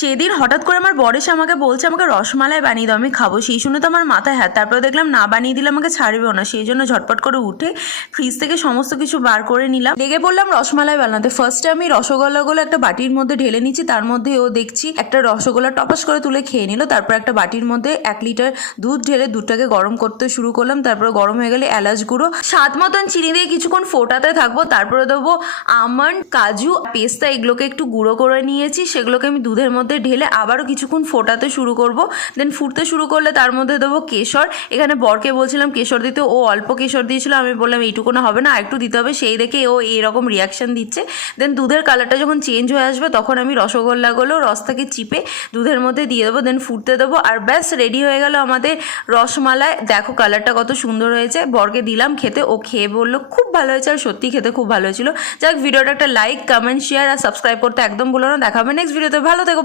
সেদিন হঠাৎ করে আমার বর এসে আমাকে বলছে আমাকে রসমালাই বানিয়ে দাও, আমি খাবো। সেই শুনে তো আমার মাথায় হাত। তারপরে দেখলাম না বানিয়ে দিলে আমাকে ছাড়বেও না, সেই জন্য ঝটপট করে উঠে ফ্রিজ থেকে সমস্ত কিছু বার করে নিলাম, লেগে পড়লাম রসমালাই বানাতে। ফার্স্টে আমি রসগোল্লাগুলো একটা বাটির মধ্যে ঢেলে নিচ্ছি, তার মধ্যে ও দেখছি একটা রসগোল্লা টপাস করে তুলে খেয়ে নিল। তারপর একটা বাটির মধ্যে 1 লিটার দুধ ঢেলে দুধটাকে গরম করতে শুরু করলাম। তারপরে গরম হয়ে গেলে এলাচ গুঁড়ো, স্বাদ মতন চিনি দিয়ে কিছুক্ষণ ফোটাতে থাকবো। তারপরে দেবো আমন্ড, কাজু, পেস্তা, এগুলোকে একটু গুঁড়ো করে নিয়েছি, সেগুলোকে আমি দুধের মধ্যে ঢেলে আবারও কিছুক্ষণ ফোটাতে শুরু করব। দেন ফুটতে শুরু করলে তার মধ্যে দেবো কেশর। এখানে বরকে বলছিলাম কেশর দিতে, ও অল্প কেশর দিয়েছিল, আমি বললাম এইটুকু না হবে না, আরেকটু দিতে হবে। সেই দেখে ও এইরকম রিয়াকশান দিচ্ছে। দেন দুধের কালারটা যখন চেঞ্জ হয়ে আসবে তখন আমি রসগোল্লাগুলো রস থেকে চিপে দুধের মধ্যে দিয়ে দেবো, দেন ফুটতে দেবো। আর ব্যাস রেডি হয়ে গেল আমাদের রসমালাই। দেখো কালারটা কত সুন্দর হয়েছে। বরকে দিলাম খেতে, ও খেয়ে বললো খুব ভালো হয়েছে, আর সত্যি খেতে খুব ভালো হয়েছিল। যাক, ভিডিওটা একটা লাইক, কমেন্ট, শেয়ার আর সাবস্ক্রাইব করতে একদম ভুলো না। দেখা হবে নেক্সট ভিডিওতে। ভালো থেকো।